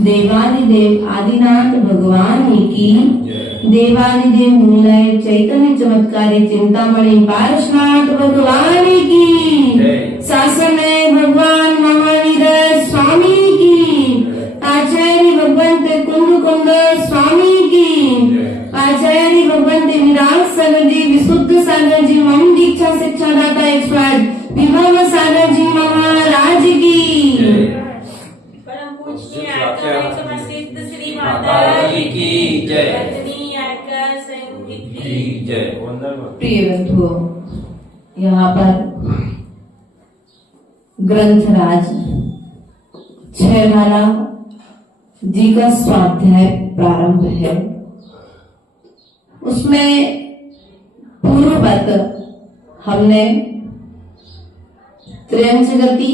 देवादिदेव आदिनाथ भगवान की देवादिदेव मूलय चैतन्य चमत्कारी चिंतामणि पारसनाथ भगवान की शासन भगवान महावीर स्वामी की आचार्य भगवंत कुंद स्वामी की आचार्य भगवंत विराट सागर जी विशुद्ध सागर जी मम दीक्षा शिक्षा दाता एक्सपर्ट विभव सागर जी महाराज की प्रिय बंधुओं, यहाँ पर ग्रंथराज छहवाला जी का स्वाध्याय प्रारंभ है। उसमें पूर्ववत हमने त्र्यंच गति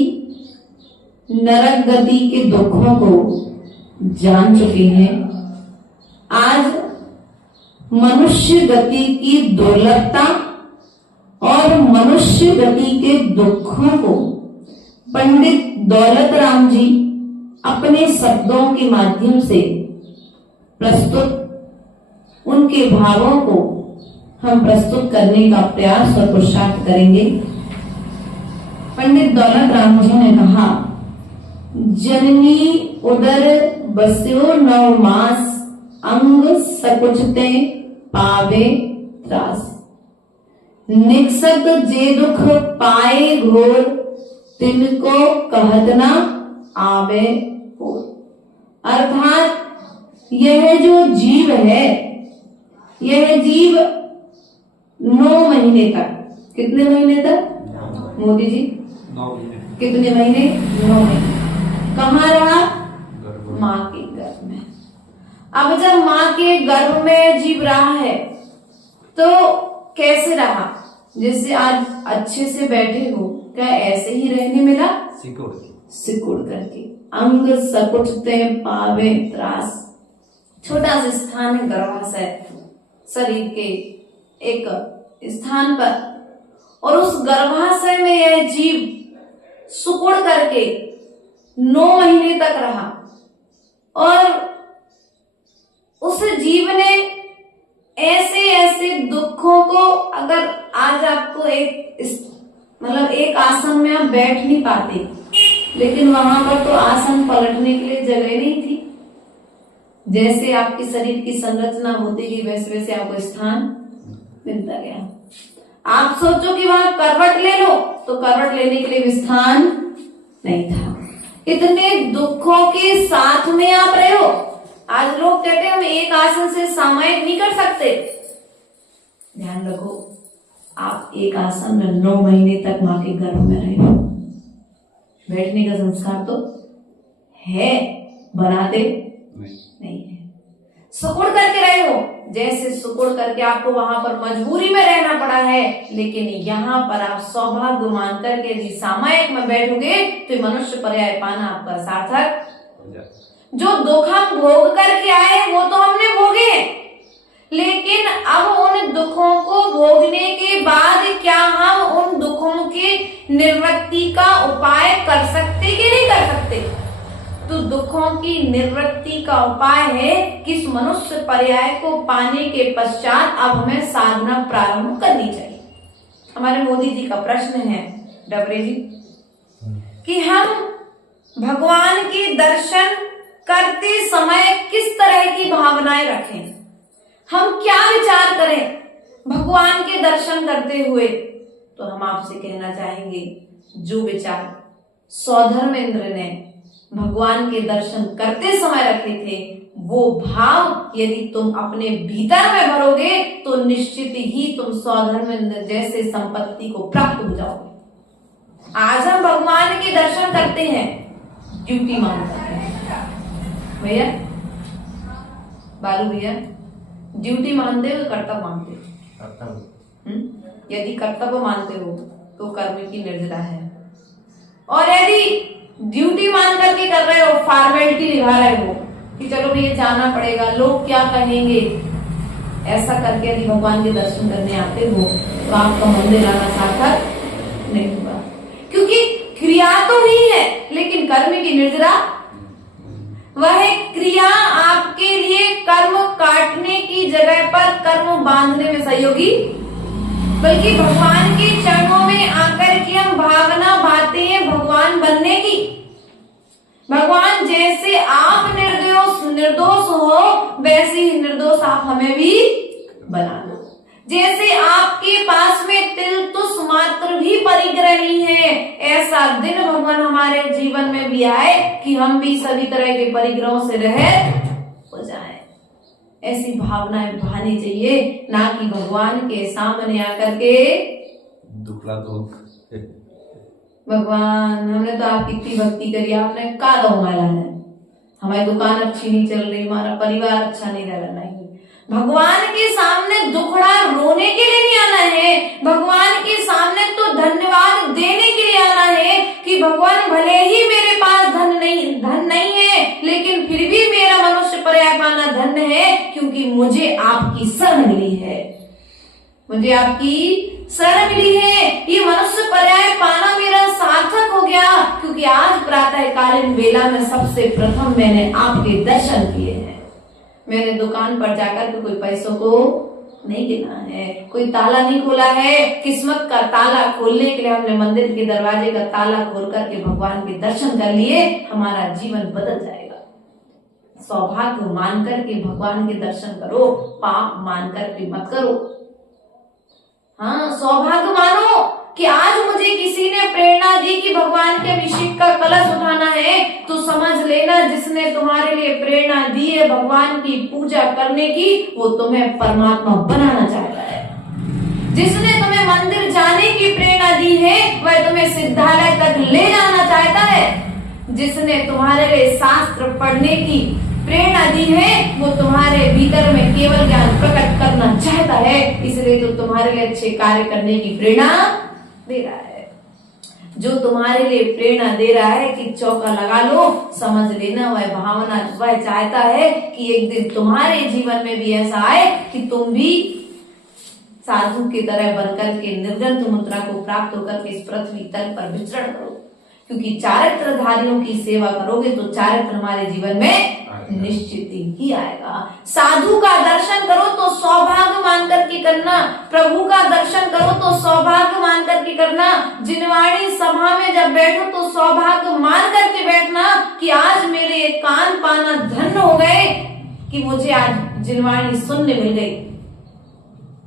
नरक गति के दुखों को जान चुके हैं। आज मनुष्य गति की दुर्लभता और मनुष्य गति के दुखों को पंडित दौलत राम जी अपने शब्दों के माध्यम से प्रस्तुत उनके भावों को हम प्रस्तुत करने का प्रयास और पुरुषार्थ करेंगे। पंडित दौलत राम जी ने कहा, जननी उदर बस्यो 9 मास अंग सकुचते पावे त्रास, निकसत जे दुख पाए घोर, तिनको कहत न आवे और। अर्थात यह जो जीव है, यह जीव 9 महीने तक, कितने महीने तक मोदी जी? 9 महीने। कितने महीने? 9 महीने। कहाँ रहा? माँ के गर्भ में। अब जब माँ के गर्भ में जीव रहा है तो कैसे रहा? जैसे आज अच्छे से बैठे हो, क्या ऐसे ही रहने मिला? सिकुड़ करके। अंग सकुचते पावे त्रास। छोटा सा स्थान है गर्भाशय, शरीर के एक स्थान पर, और उस गर्भाशय में यह जीव सिकुड़ करके 9 महीने तक रहा। और उस जीव ने ऐसे ऐसे दुखों को, अगर आज आपको एक आसन में आप बैठ नहीं पाते, लेकिन वहां पर तो आसन पलटने के लिए जगह नहीं थी। जैसे आपके शरीर की संरचना होती गई वैसे वैसे आपको स्थान मिलता गया। आप सोचो कि वहां करवट ले लो, तो करवट लेने के लिए भी स्थान नहीं था। इतने दुखों के साथ में आप रहे हो। आज लोग कहते हैं हम एक आसन से सामायिक नहीं कर सकते। ध्यान रखो, आप एक आसन में 9 महीने तक मां के गर्भ में रहे हो। बैठने का संस्कार तो है, बनाते नहीं है। सिकुड़ करके रहे हो, जैसे सिकुड़ करके आपको वहां पर मजबूरी में रहना पड़ा है, लेकिन यहाँ पर आप सौभाग्य मान करके यदि सामायिक में बैठोगे तो मनुष्य पर्याय पाना आपका सार्थक। जो दुख हम भोग करके आए वो तो हमने भोगे, लेकिन अब उन दुखों को भोगने के बाद क्या हम उन दुखों की निवृत्ति का उपाय कर सकते कि नहीं कर सकते? तो दुखों की निवृत्ति का उपाय है कि इस मनुष्य पर्याय को पाने के पश्चात अब हमें साधना प्रारंभ करनी चाहिए। हमारे मोदी जी का प्रश्न है डबरे जी कि हम भगवान के दर्शन करते समय किस तरह की भावनाएं रखें, हम क्या विचार करें भगवान के दर्शन करते हुए? तो हम आपसे कहना चाहेंगे, जो विचार सौधर्मेंद्र ने भगवान के दर्शन करते समय रखे थे, वो भाव यदि तुम अपने भीतर में भरोगे तो निश्चित ही तुम सौधर्मेंद्र जैसे संपत्ति को प्राप्त हो जाओगे। आज हम भगवान के दर्शन करते हैं, ड्यूटी मानते हैं भैया, बालू भैया, ड्यूटी मानते हो कर्तव्य मानते हो? यदि कर्तव्य मानते हो तो कर्म की निर्जरा है, और यदि ड्यूटी मान करके कर रहे हो, फॉर्मेलिटी निभा रहे हो कि चलो भैया जाना पड़ेगा, लोग क्या कहेंगे, ऐसा करके यदि भगवान के दर्शन करने आते हो तो आपका मंदिर आना सार्थक नहीं होगा, क्योंकि क्रिया तो नहीं है लेकिन कर्म की निर्जरा। वह क्रिया आपके लिए कर्म काटने की जगह पर कर्म बांधने में सहयोगी, बल्कि भगवान के चरणों में आकर के हम भावना भाते हैं भगवान बनने की। भगवान जैसे आप निर्दोष हो वैसे ही निर्दोष आप हमें भी बनाना। जैसे आपके पास में तिल तुस मात्र भी परिग्रह नहीं है, ऐसा दिन भगवान हमारे जीवन में भी आए कि हम भी सभी तरह के परिग्रहों से रहित हो जाएं। ऐसी भावनाएं भानी चाहिए, ना कि भगवान के सामने आकर के दुखला तो भगवान हमने तो आपकी इतनी भक्ति करी, आपने का दो माला है, हमारी दुकान अच्छी नहीं चल रही, हमारा परिवार अच्छा नहीं रह रहा। नहीं, भगवान के सामने दुखड़ा रोने के लिए नहीं आना है, भगवान के सामने तो धन्यवाद देने के लिए आना है कि भगवान भले ही मेरे पास धन नहीं है, लेकिन फिर भी मेरा मनुष्य पर्याय पाना धन्य है, क्योंकि मुझे आपकी शरण मिली है, मुझे आपकी शरण मिली है। ये मनुष्य पर्याय पाना मेरा सार्थक हो गया, क्योंकि आज प्रातःकालीन बेला में सबसे प्रथम मैंने आपके दर्शन किए हैं। मैंने दुकान पर जाकर के कोई पैसों को नहीं गिना है, कोई ताला नहीं खोला है। किस्मत का ताला खोलने के लिए हमने मंदिर के दरवाजे का ताला खोल करके भगवान के दर्शन कर लिए, हमारा जीवन बदल जाएगा। सौभाग्य मान करके भगवान के दर्शन करो, पाप मान करके मत करो। हाँ, सौभाग्य मानो कि आज मुझे किसी ने प्रेरणा दी कि भगवान के अभिषेक का कलश उठाना है, तो समझ लेना जिसने तुम्हारे लिए प्रेरणा दी है भगवान की पूजा करने की, वो तुम्हें परमात्मा बनाना चाहता है। जिसने तुम्हें मंदिर जाने की प्रेरणा दी है वह तुम्हें सिद्धालय तक ले जाना चाहता है। जिसने तुम्हारे लिए शास्त्र पढ़ने की प्रेरणा दी है वो तुम्हारे भीतर में केवल ज्ञान प्रकट करना चाहता है, इसलिए तो तुम्हारे लिए अच्छे कार्य करने की प्रेरणा दे रहा है। जो तुम्हारे लिए प्रेरणा दे रहा है कि चौका लगा लो, समझ लेना वह भावना वह चाहता है कि एक दिन तुम्हारे जीवन में भी ऐसा आए कि तुम भी साधु की तरह बनकर के निर्गंत मुद्रा को प्राप्त होकर के इस पृथ्वी तल पर विचरण करो, क्योंकि चारित्रधारियों की सेवा करोगे तो चारित्र हमारे जीवन में निश्चित ही आएगा। साधु का दर्शन करो तो सौभाग्य मान करके करना, प्रभु का दर्शन करो तो सौभाग्य मान करके करना, जिनवाणी सभा में जब बैठो तो सौभाग्य मान करके बैठना कि आज मेरे कान पाना धन्य हो गए कि मुझे आज जिनवाणी सुनने मिल गई।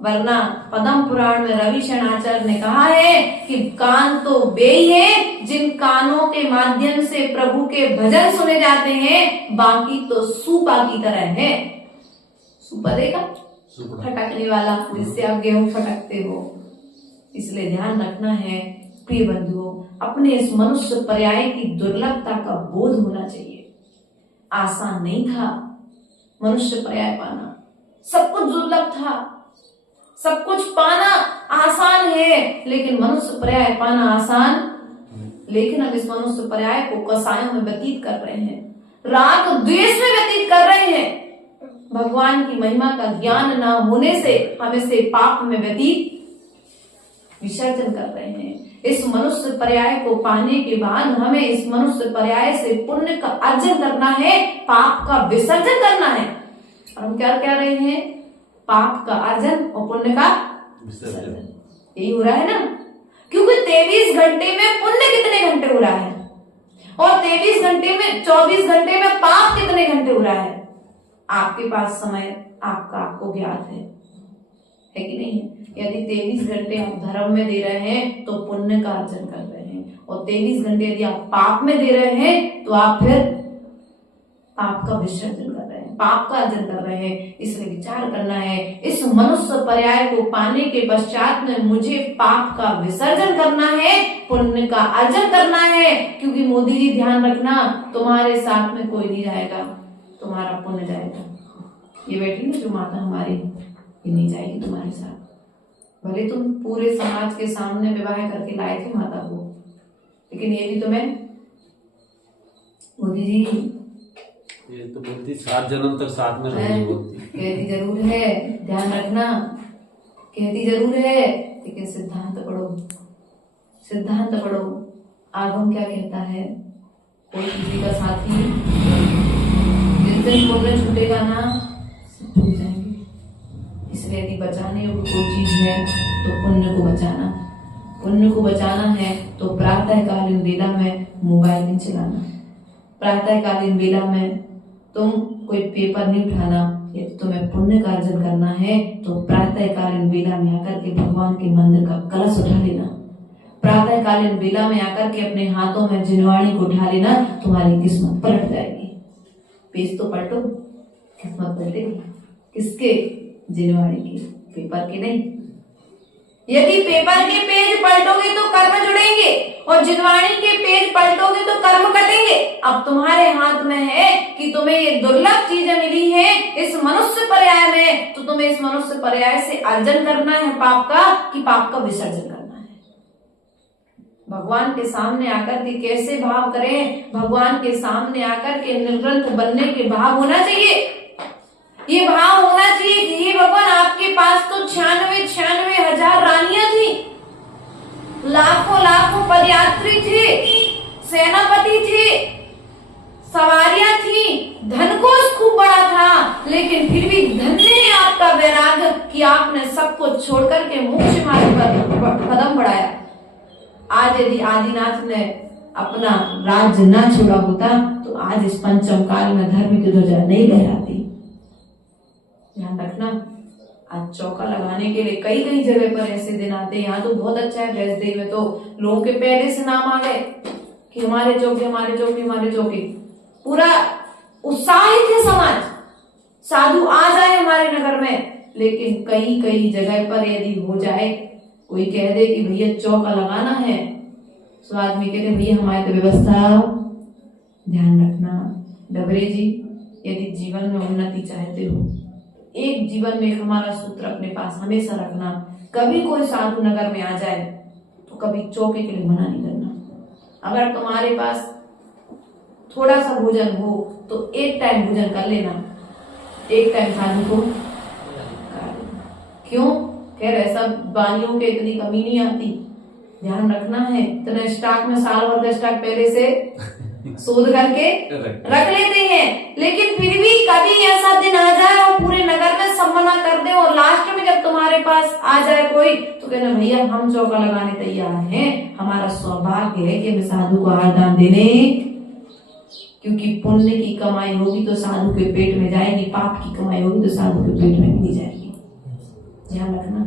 वरना पद्म पुराण में रवि शरणाचार्य ने कहा है कि कान तो वे है जिन कानों के माध्यम से प्रभु के भजन सुने जाते हैं, बाकी तो सूपा की तरह है। सूपा देखा, फटकने वाला, जिससे आप गेहूं फटकते हो। इसलिए ध्यान रखना है प्रिय बंधुओं, अपने इस मनुष्य पर्याय की दुर्लभता का बोध होना चाहिए। आसान नहीं था, मनुष्य पर्याय पाना। सब कुछ दुर्लभ था, सब कुछ पाना आसान है, लेकिन मनुष्य पर्याय पाना आसान। लेकिन हम इस मनुष्य पर्याय को कसायों में व्यतीत कर रहे हैं, राग द्वेष में व्यतीत कर रहे हैं। भगवान की महिमा का ज्ञान न होने से हम इसे पाप में व्यतीत विसर्जन कर रहे हैं। इस मनुष्य पर्याय को पाने के बाद हमें इस मनुष्य पर्याय से पुण्य का अर्जन करना है, पाप का विसर्जन करना है। और हम क्या कह रहे हैं? पाप का अर्जन और पुण्य का विसर्जन। यही हो रहा है ना, क्योंकि 23 घंटे में पुण्य कितने घंटे हो रहा है और 23 घंटे में 24 घंटे में पाप कितने घंटे हो रहा है? आपके पास समय आपको ज्ञात है कि नहीं है? यदि 23 घंटे आप धर्म में दे रहे हैं तो पुण्य का अर्जन कर रहे हैं, और 23 घंटे यदि आप पाप में दे रहे हैं तो आप फिर पाप का विसर्जन कर रहे हैं, पाप का अर्जन कर रहे हैं। इसलिए विचार करना है, इस मनुष्य पर्याय को पाने के पश्चात में मुझे पाप का विसर्जन करना है, पुण्य का अर्जन करना है। क्योंकि मोदी जी ध्यान रखना, तुम्हारे साथ में कोई नहीं जाएगा, तुम्हारा पुण्य जाएगा। ये बैठी ना जो माता हमारी, ये नहीं जाएगी तुम्हारे साथ। भले तुम पूरे समाज के सामने विवाह करके लाए थे माता को, लेकिन ये भी तुम्हें मोदी जी ये तो बोलती 7 जन्म तक साथ में रहेंगे बोलती। कहती जरूर है, ध्यान रखना, कहती जरूर है, लेकिन सिद्धांत पढ़ो, सिद्धांत पढ़ो। आगम क्या कहता है? कोई किसी का साथी जिस दिन पुण्य छूटेगा ना, सब छूट जाएंगे। इसलिए यदि बचाने योग्य कोई चीज है तो पुण्य को बचाना, पुण्य को बचाना है तो प्रातःकालीन वेला में मोबाइल नहीं चलाना, प्रातःकालीन वेला में तुम कोई पेपर नहीं उठाना। यदि तुम्हें पुण्य का अर्जन करना है तो प्रातःकालीन वेला में आकर के भगवान के मंदिर का कलश उठा लेना, प्रातःकालीन वेला में आकर के अपने हाथों में जिनवाणी को उठा लेना, तुम्हारी किस्मत पलट जाएगी। पेज तो पलटो, किस्मत पलटेगी। किसके? जिनवाणी की, पेपर के नहीं। यदि पेपर के पेज पलटोगे तो कर्म जुड़ेंगे और जिनवाणी के पेज पलटोगे तो कर्म कटेंगे। अब तुम्हारे हाथ में है कि तुम्हें ये दुर्लभ चीजें मिली है इस मनुष्य पर्याय में, तो तुम्हें इस मनुष्य पर्याय से अर्जन करना है पाप का, कि पाप का विसर्जन करना है। भगवान के सामने आकर के कैसे भाव करें? भगवान के सामने आकर के निर्ग्रंथ बनने के भाव होना चाहिए। ये भाव होना चाहिए कि हे भगवान, आपके पास तो 96 हजार रानियां थी, लाखों पदयात्री थे, सेनापति थे, सवारियां थी, धनकोष खूब बड़ा था, लेकिन फिर भी धन्य है आपका वैराग कि आपने सब कुछ छोड़ करके मोक्ष मार्ग पर कदम बढ़ाया। आज यदि आदिनाथ ने अपना राज्य न छोड़ा होता तो आज इस पंचम काल में धर्म की ध्वजा नहीं लहराती। ध्यान रखना, आज चौका लगाने के लिए कई जगह पर ऐसे दिन आते हैं। यहाँ तो बहुत अच्छा है, वैष्णदेवी में तो लोगों के पहले से नाम आ गए कि हमारे चौके, हमारे चौके, हमारे चौके। पूरा उत्साहित है समाज, साधु आ जाए हमारे नगर में। लेकिन कई जगह पर यदि हो जाए, कोई कह दे कि भैया चौका लगाना है, तो आदमी कहते भैया हमारी तो व्यवस्था। ध्यान रखना डबरे जी, यदि जीवन में उन्नति चाहते हो, एक जीवन में एक हमारा सूत्र अपने पास हमेशा रखना, कभी कोई साधु नगर में आ जाए तो कभी चौके के लिए मना नहीं करना। अगर तुम्हारे पास थोड़ा सा भोजन हो तो एक टाइम भोजन कर लेना, एक टाइम साधु को क्यों? खैर ऐसा बानियों के इतनी कमी नहीं आती। ध्यान रखना है, इतना स्टॉक में साल भर का स्टॉक पहले से शोध करके रख लेते हैं, लेकिन फिर भी कभी ऐसा दिन आ जाए और पूरे नगर में सब मना कर दे और लास्ट में जब तुम्हारे पास आ जाए कोई तो कहना भैया हम चौका लगाने तैयार हैं, हमारा सौभाग्य है कि हमें साधु को आदान देने, क्योंकि पुण्य की कमाई होगी तो साधु के पेट में जाएगी, पाप की कमाई होगी तो साधु के पेट में नहीं जाएगी। ध्यान रखना,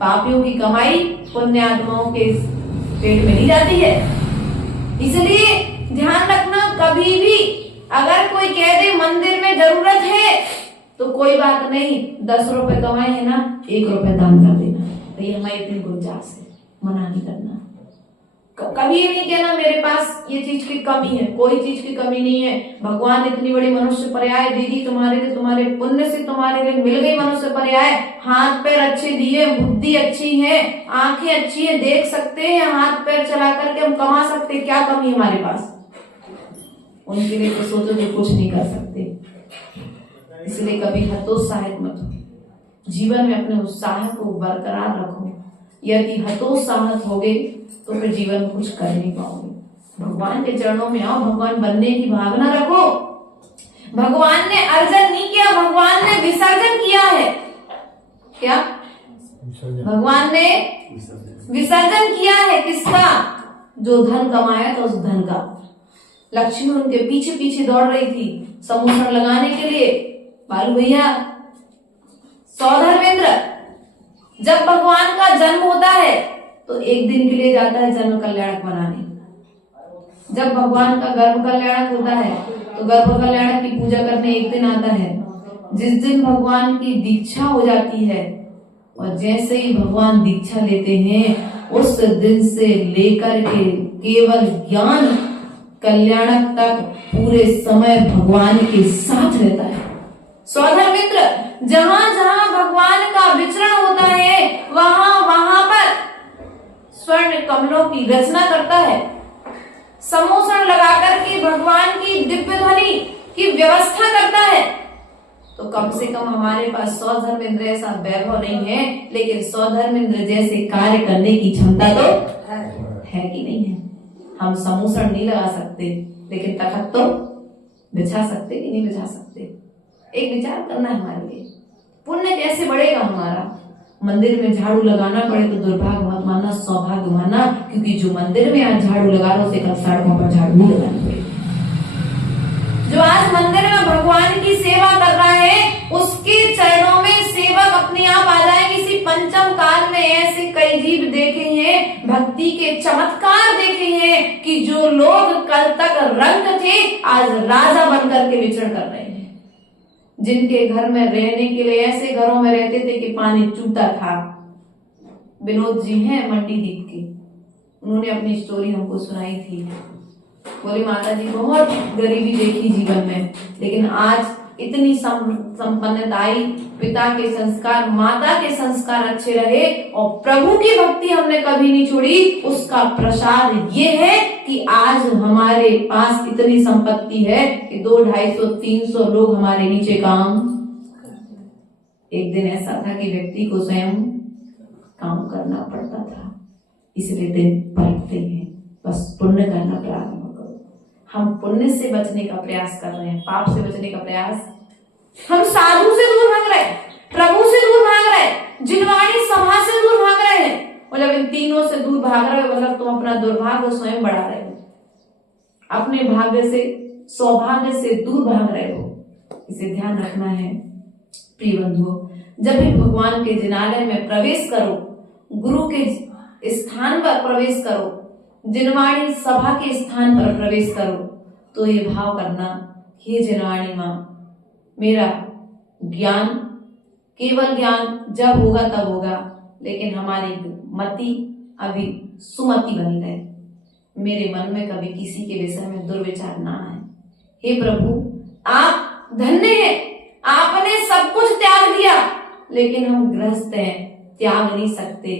पापियों की कमाई पुण्य आत्माओं के पेट में नहीं जाती है। इसलिए ध्यान रखना, कभी भी अगर कोई कह दे मंदिर में जरूरत है तो कोई बात नहीं, 10 रुपए कमाए है ना, 1 रुपए दान कर देना, भैया हमारी इतनी गुंजाइश है, मना नहीं करना। कभी ये नहीं कहना मेरे पास ये चीज की कमी है, कोई चीज की कमी नहीं है। भगवान इतनी बड़ी मनुष्य पर्याय दे दी तुम्हारे लिए, तुम्हारे पुण्य से तुम्हारे लिए मिल गई मनुष्य पर्याय। हाथ पैर अच्छे दिए, बुद्धि अच्छी है, आंखें अच्छी है, देख सकते हैं, हाथ पैर चला करके हम कमा सकते हैं, क्या कमी हमारे पास? उनके लिए तो सोचो जो कुछ नहीं कर सकते। इसलिए कभी हतोत्साहित मत हो, जीवन में अपने उत्साह को बरकरार रखो। यदि हतोत्साहित होगे तो फिर जीवन में कुछ कर नहीं पाओगे। भगवान के चरणों में आओ, भगवान बनने की भावना रखो। भगवान ने अर्जन नहीं किया, भगवान ने विसर्जन किया है। क्या भगवान ने विसर्जन किया है? किसका? जो धन कमाया था उस धन का। लक्ष्मी उनके पीछे पीछे दौड़ रही थी समूसर लगाने के लिए। बालू भैया, सौधर्मेंद्र, जब भगवान का जन्म होता है तो एक दिन के लिए जाता है जन्म कल्याणक बनाने। जब भगवान का गर्भ कल्याणक होता है तो गर्भ कल्याणक की पूजा करने एक दिन आता है। जिस दिन भगवान की दीक्षा हो जाती है और जैसे ही भगवान दीक्षा लेते हैं उस दिन से लेकर के केवल ज्ञान कल्याणक तक पूरे समय भगवान के साथ रहता है। सौधर्मित्र, जहां जहां भगवान का विचरण होता है वहां वहां पर स्वर्ण कमलों की रचना करता है। समोसन लगाकर के भगवान की दिव्य ध्वनि की व्यवस्था करता है। तो कम से कम हमारे पास सौधर्मेंद्र ऐसा वैभव नहीं है, लेकिन सौधर्मेंद्र जैसे कार्य करने की क्षमता तो है कि नहीं है। हम समूसण नहीं लगा सकते, लेकिन तखत तो बिछा सकते कि नहीं बिछा सकते? एक विचार करना है हमारे लिए, पुण्य कैसे बढ़ेगा हमारा? मंदिर में झाड़ू लगाना पड़े तो दुर्भाग्य मत मानना, सौभाग्य मानना, क्योंकि जो मंदिर में आज झाड़ू लगा रहा उसे कल सड़कों पर झाड़ू नहीं लगानी पड़ेगी। जो आज मंदिर में भगवान की सेवा कर रहा है उसके चरणों में सेवक अपने आप आ जाए। किसी पंचम काल में ऐसे कई जीव देखे हैं, भक्ति के चमत्कार देखे हैं कि जो लोग कल तक रंक थे आज राजा बनकर के विचरण कर रहे हैं। जिनके घर में रहने के लिए ऐसे घरों में रहते थे कि पानी चूता था। विनोद जी हैं मंडी द्वीप के, उन्होंने अपनी स्टोरी हमको सुनाई थी। बोले माता जी बहुत गरीबी देखी जीवन में, लेकिन आज इतनी संपन्नता आई। पिता के संस्कार, माता के संस्कार अच्छे रहे और प्रभु की भक्ति हमने कभी नहीं छोड़ी। उसका प्रसाद ये है कि आज हमारे पास इतनी संपत्ति है कि 200, 250, 300 लोग हमारे नीचे काम। एक दिन ऐसा था कि व्यक्ति को स्वयं काम करना पड़ता था, इसलिए दिन पलटते हैं। बस पुण्य करना प्रारंभ करो। हम पुण्य से बचने का प्रयास कर रहे हैं, पाप से बचने का प्रयास। हम साधु से दूर भाग रहे हैं, प्रभु से दूर भाग रहे हैं, जिनवाणी सभा से दूर भाग रहे हैं। और जब इन तीनों से दूर भाग रहे हो मतलब तुम अपना दुर्भाग्य स्वयं बढ़ा रहे हो, अपने भाग्य से, सौभाग्य से दूर भाग रहे हो। इसे ध्यान रखना है प्रिय बंधुओं। जब भी भगवान के जिनालय में प्रवेश करो, गुरु के स्थान पर प्रवेश करो, जिनवाणी सभा के स्थान पर प्रवेश करो, तो ये भाव करना, हे जिनवाणी मां, मेरा ज्ञान केवल ज्ञान जब होगा तब होगा, लेकिन हमारी मति अभी सुमति बनी रहे। मेरे मन में कभी किसी के विषय में दुर्विचार ना आए। हे प्रभु, आप धन्य हैं, आपने सब कुछ त्याग दिया, लेकिन हम गृहस्थ हैं, त्याग नहीं सकते।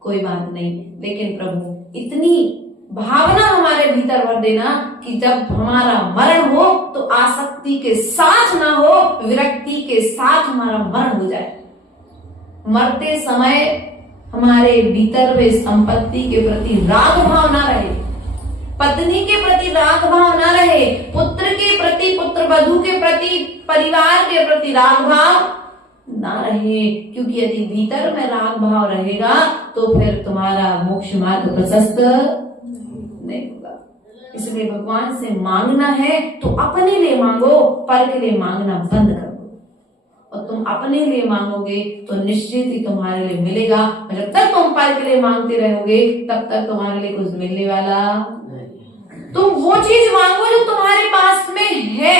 कोई बात नहीं, लेकिन प्रभु इतनी भावना हमारे भीतर भर देना कि जब हमारा मरण हो तो आसक्ति के साथ ना हो, विरक्ति के साथ हमारा मरण हो जाए। मरते समय हमारे भीतर वे संपत्ति के प्रति राग भाव ना रहे, पत्नी के प्रति राग भाव ना रहे, पुत्र के प्रति, पुत्र वधू के प्रति, परिवार के प्रति राग भाव ना रहे। क्योंकि यदि भीतर में राग भाव रहेगा तो फिर तुम्हारा मोक्ष मार्ग प्रशस्त नहीं होगा। इसलिए भगवान से मांगना है तो अपने लिए मांगो, पर के लिए मांगना बंद कर दो। और तुम अपने लिए मांगोगे तो निश्चित ही तुम्हारे लिए मिलेगा। जब तक तुम पर के लिए मांगते रहोगे तब तक तुम्हारे लिए कुछ मिलने वाला। तुम वो चीज मांगो जो तुम्हारे पास में है,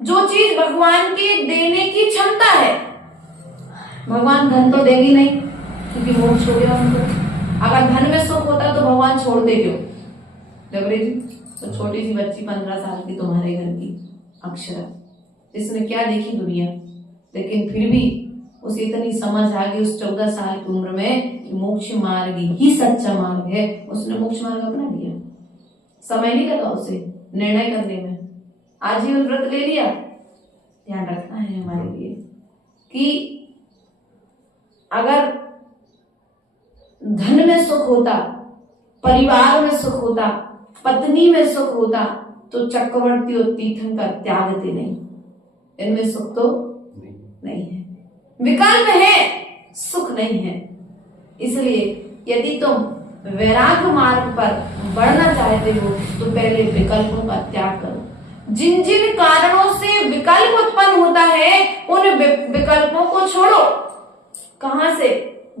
जो चीज भगवान की देने की क्षमता है। भगवान धन तो देंगे नहीं, क्योंकि मोक्ष हो गया उनको। अगर धन में सुख होता तो भगवान छोड़ते क्यों? जबरे जी, तो छोटी सी बच्ची 15 साल की तुम्हारे घर की अक्षरा, जिसने क्या देखी दुनिया, लेकिन फिर भी उसे इतनी समझ आ गई उस 14 साल की उम्र में कि मोक्ष मार्ग ही सच्चा मार्ग है। उसने मोक्ष मार्ग अपना लिया। समय नहीं लगा उसे निर्णय करने में, आजीवन व्रत ले लिया। ध्यान रखना है हमारे लिए कि अगर धन में सुख होता, परिवार में सुख होता, पत्नी में सुख होता, तो चक्रवर्ती और तीर्थंकर त्यागते नहीं। इनमें सुख तो नहीं है, विकल्प है, सुख नहीं है। इसलिए यदि तुम वैराग्य मार्ग पर बढ़ना चाहते हो तो पहले विकल्पों का त्याग करो। जिन जिन कारणों से विकल्प उत्पन्न होता है उन विकल्पों को छोड़ो। कहां से?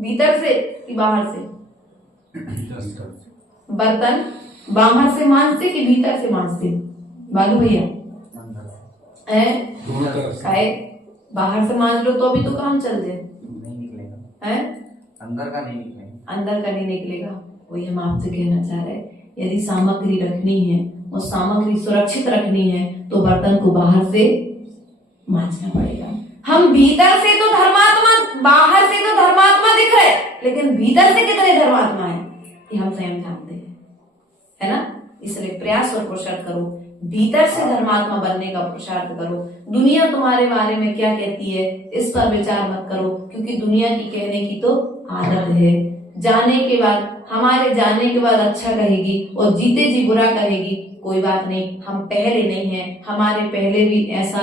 भीतर से कि बाहर से? बर्तन बाहर से मांजते कि भीतर से मांजते? बालू भैया है, बाहर से मांज लो तो अभी तो काम चल जाए, नहीं निकलेगा है अंदर का नहीं निकलेगा, अंदर का नहीं निकलेगा। वही हम आपसे कहना चाह रहे हैं, यदि सामग्री रखनी है और सामग्री सुरक्षित रखनी है तो बर्तन को बाहर से मांजना पड़ेगा। हम भीतर से तो धर्मात्मा, बाहर से तो धर्मात्मा दिख रहे, लेकिन भीतर से कितने धर्मात्मा है ये हम स्वयं जानते हैं, है ना। इसलिए प्रयास और पुरुषार्थ करो, भीतर से धर्मात्मा बनने का पुरुषार्थ करो। दुनिया तुम्हारे बारे में क्या कहती है इस पर विचार मत करो, क्योंकि दुनिया की कहने की तो आदत है। जाने के बाद, हमारे जाने के बाद अच्छा कहेगी और जीते जी बुरा कहेगी, कोई बात नहीं, हम पहले नहीं है, हमारे पहले भी ऐसा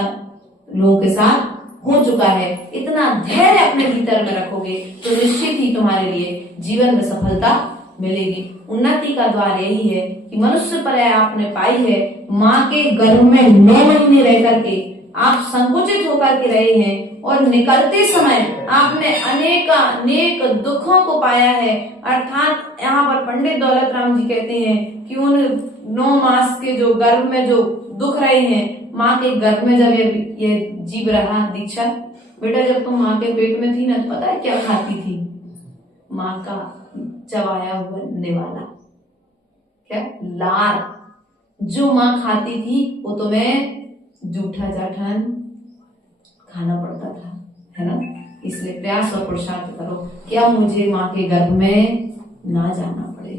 लोगों के साथ हो चुका है। इतना धैर्य अपने भीतर में रखोगे तो निश्चित ही तुम्हारे लिए जीवन में सफलता मिलेगी। उन्नति का द्वार यही है कि मनुष्य पर्याय आपने पाई है। माँ के गर्भ में 9 महीने रह करके आप संकुचित होकर के रहे हैं और निकलते समय आपने अनेक दुखों को पाया है। अर्थात यहाँ पर पंडित दौलत राम जी कहते हैं कि उन 9 मास के जो गर्भ में जो दुख रहे हैं, माँ के गर्भ में जब ये जीव रहा दीक्षा, बेटा जब तुम माँ के पेट में थी ना, तो पता है क्या खाती थी? माँ का चबाया हुआ निवाला, क्या लार, जो माँ खाती थी वो तुम्हें जूठा जाठन खाना पड़ता था, है ना। इसलिए प्रयास और पुरुषार्थ करो कि अब मुझे माँ के गर्भ में ना जाना पड़े,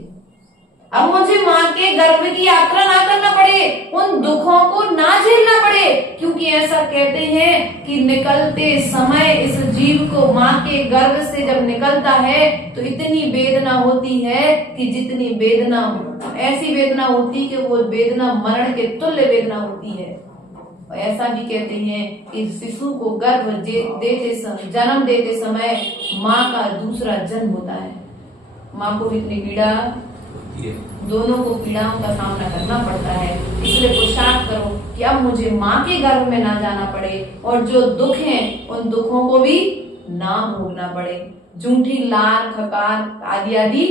अब मुझे माँ के गर्भ की यात्रा ना करना पड़े, उन दुखों को ना झेलना पड़े। क्योंकि ऐसा कहते हैं कि निकलते समय इस जीव को माँ के गर्भ से जब निकलता है तो इतनी वेदना होती है कि जितनी वेदना, ऐसी वेदना होती कि वो वेदना मरण के तुल्य वेदना होती है। और ऐसा भी कहते हैं कि शिशु को गर्भ जन्म देते समय माँ का दूसरा जन्म होता है। माँ को इतनी पीड़ा, दोनों को पीड़ाओं का सामना करना पड़ता है। इसलिए पुरुषार्थ करो कि अब मुझे माँ के गर्भ में ना जाना पड़े और जो दुख हैं उन दुखों को भी ना भोगना पड़े, जूठी लार खकार आदि आदि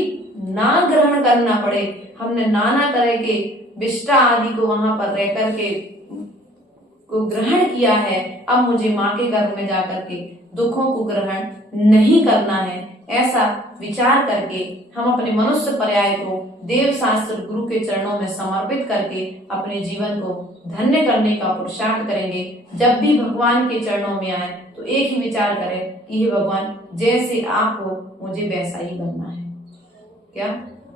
ना ग्रहण करना पड़े। हमने नाना तरह के विष्टा आदि को वहां पर रह करके को ग्रहण किया है। अब मुझे माँ के गर्भ में जाकर के दुखों को ग्रहण नहीं करना है। ऐसा विचार करके हम अपने मनुष्य पर्याय को देव शास्त्र गुरु के चरणों में समर्पित करके अपने जीवन को धन्य करने का पुरुषार्थ करेंगे। जब भी भगवान के चरणों में आए तो एक ही विचार करें कि हे भगवान, जैसे आप हो मुझे वैसा ही बनना है। क्या?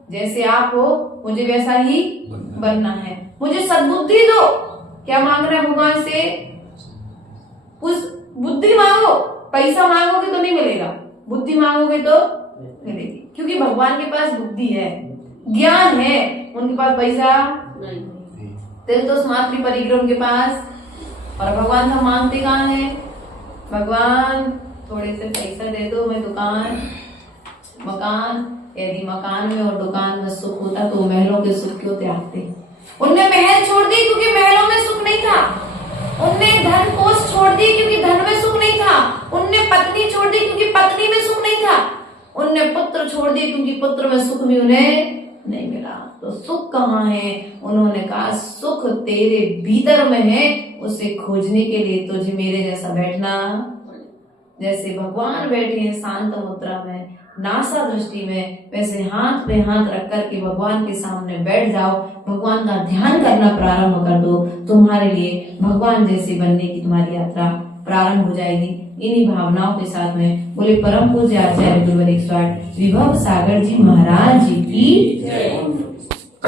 जैसे आप हो मुझे वैसा ही बनना है। मुझे सद्बुद्धि दो। क्या मांग रहे हैं भगवान से? उस बुद्धि मांगो। पैसा मांगोगे तो नहीं मिलेगा, बुद्धि मांगोगे तो मिलेगी। क्योंकि भगवान के पास बुद्धि है, ज्ञान है, उनके पास पैसा नहीं। तेल तो स्मार्ट परिग्रह उनके पास। और भगवान हम मांगते कहाँ है? भगवान थोड़े से पैसा दे दो, मैं दुकान मकान। यदि मकान में और दुकान में सुख होता तो महलों के सुख क्यों त्यागते? उनने महल छोड़ दी क्योंकि महलों में सुख नहीं था। उनने धन कोष छोड़ दी क्योंकि धन में सुख नहीं था। उनने पत्नी छोड़ दी क्योंकि पत्नी में सुख नहीं था। उनने पुत्र छोड़ दिए क्योंकि पुत्र में सुख भी उन्हें नहीं मिला। तो सुख कहाँ है? उन्होंने कहा सुख तेरे भीतर में है, उसे खोजने के लिए तुझे मेरे जैसा बैठना, जैसे भगवान बैठे हैं शांत मुद्रा में, नासा दृष्टि में, वैसे हाथ पे हाथ रख कर के भगवान के सामने बैठ जाओ, भगवान का ध्यान करना प्रारंभ कर दो, तुम्हारे लिए भगवान जैसे बनने की तुम्हारी यात्रा प्रारंभ हो जाएगी। इन्हीं भावनाओं के साथ में बोले परम पूज्य आचार्य गुरुवर 108 विभव सागर जी महाराज जी की जय।